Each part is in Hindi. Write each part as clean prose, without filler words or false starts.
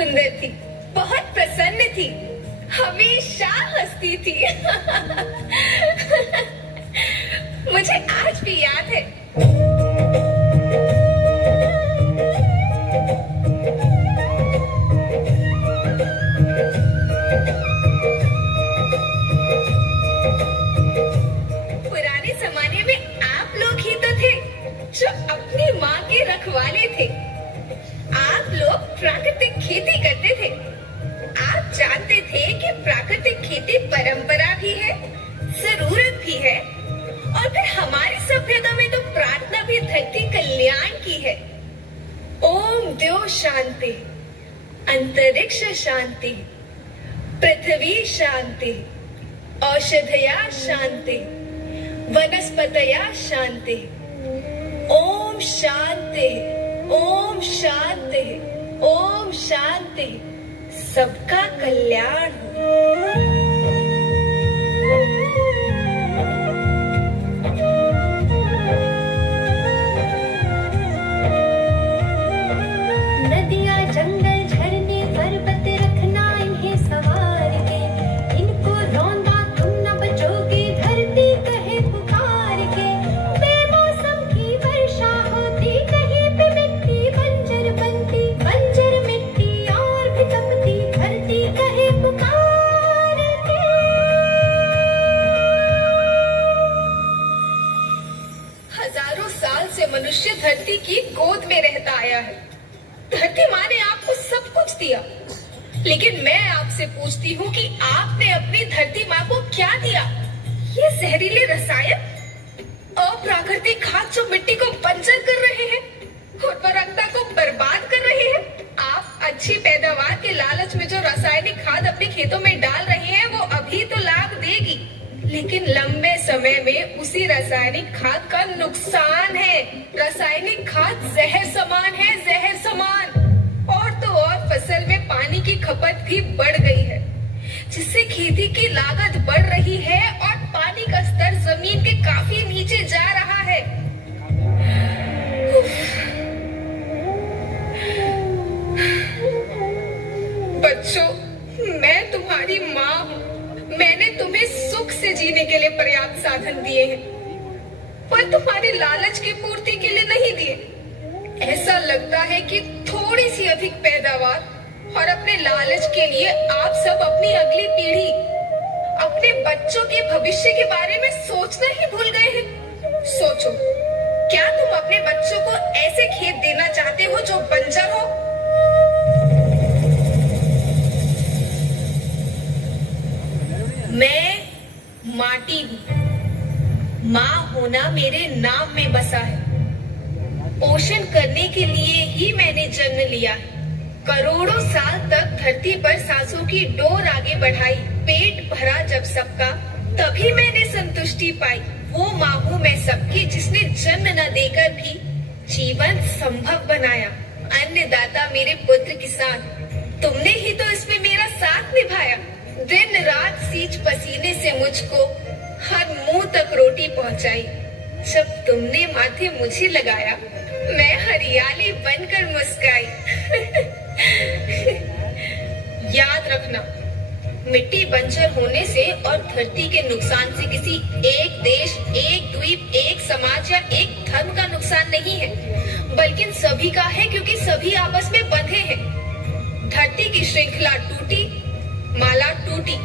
सुंदर थी, बहुत प्रसन्न थी, हमेशा हंसती थी। मुझे आज भी याद है। पुराने जमाने में आप लोग ही तो थे जो अपनी माँ के रखवाले थे। आप लोग प्राकृतिक खेती करते थे। आप जानते थे कि प्राकृतिक खेती परंपरा भी है, जरूरत भी है, और फिर हमारी सभ्यता में तो प्रार्थना भी धरती कल्याण की है। ओम द्यो शांति, अंतरिक्ष शांति, पृथ्वी शांति, औषधया शांति, वनस्पतया शांति। ओम शांति, ओम शांति, ओम शांति। सबका कल्याण हो। नदियाँ जंगल झरने पर्वत रखना इन्हें सवार के, इनको रौंदा तुम न बचोगे धरती कहे पुकार के। बेमौसम की वर्षा होती कहीं पे मिट्टी बंजर बनती, बंजर मिट्टी और भी तपती धरती कहे पुकार के। हजारों साल से मनुष्य धरती की गोद में रहता आया है। धरती माँ ने आपको सब कुछ दिया, लेकिन मैं आपसे पूछती हूँ कि आपने अपनी धरती माँ को क्या दिया? ये जहरीले रसायन, अप्राकृतिक खाद जो मिट्टी को बंजर कर रहे हैं, उर्वरकता को बर्बाद कर रहे हैं। आप अच्छी पैदावार के लालच में जो रासायनिक खाद अपने खेतों में डाल रहे हैं, वो अभी तो लाभ देगी, लेकिन लंबे समय में उसी रासायनिक खाद का नुकसान है। रासायनिक खाद जहर समान है, जहर समान। और तो और फसल में पानी की खपत भी बढ़ गई है, जिससे खेती की लागत बढ़ रही है और पानी का स्तर जमीन के काफी नीचे जा रहा है। बच्चों, मैं तुम्हारी माँ हूँ। मैंने तुम्हें सुख से जीने के लिए पर्याप्त साधन दिए हैं, पर तुम्हारे लालच की पूर्ति के लिए नहीं दिए। ऐसा लगता है कि थोड़ी सी अधिक पैदावार और अपने लालच के लिए आप सब अपनी अगली पीढ़ी, अपने बच्चों के भविष्य के बारे में सोचना ही भूल गए हैं। सोचो, क्या तुम अपने बच्चों को ऐसे खेत देना चाहते हो जो बंजर हो? मैं माटी हूँ। माँ होना मेरे नाम में बसा है। पोषण करने के लिए ही मैंने जन्म लिया है। करोड़ों साल तक धरती पर सांसों की डोर आगे बढ़ाई, पेट भरा जब सबका, तभी मैंने संतुष्टि पाई। वो माँ हूँ मैं सबकी, जिसने जन्म न देकर भी जीवन संभव बनाया। अन्नदाता मेरे पुत्र किसान, तुमने ही तो इसमें मेरा साथ निभाया। दिन रात सींच पसीने से मुझको हर मुंह तक रोटी पहुंचाई। जब तुमने माथे मुझे लगाया, मैं हरियाली बनकर मुस्काई। याद रखना, मिट्टी बंजर होने से और धरती के नुकसान से किसी एक देश, एक द्वीप, एक समाज या एक धर्म का नुकसान नहीं है, बल्कि सभी का है, क्योंकि सभी आपस में बंधे हैं। धरती की श्रृंखला टूटी, माला टूटी,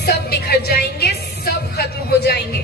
सब बिखर जाएंगे, सब खत्म हो जाएंगे।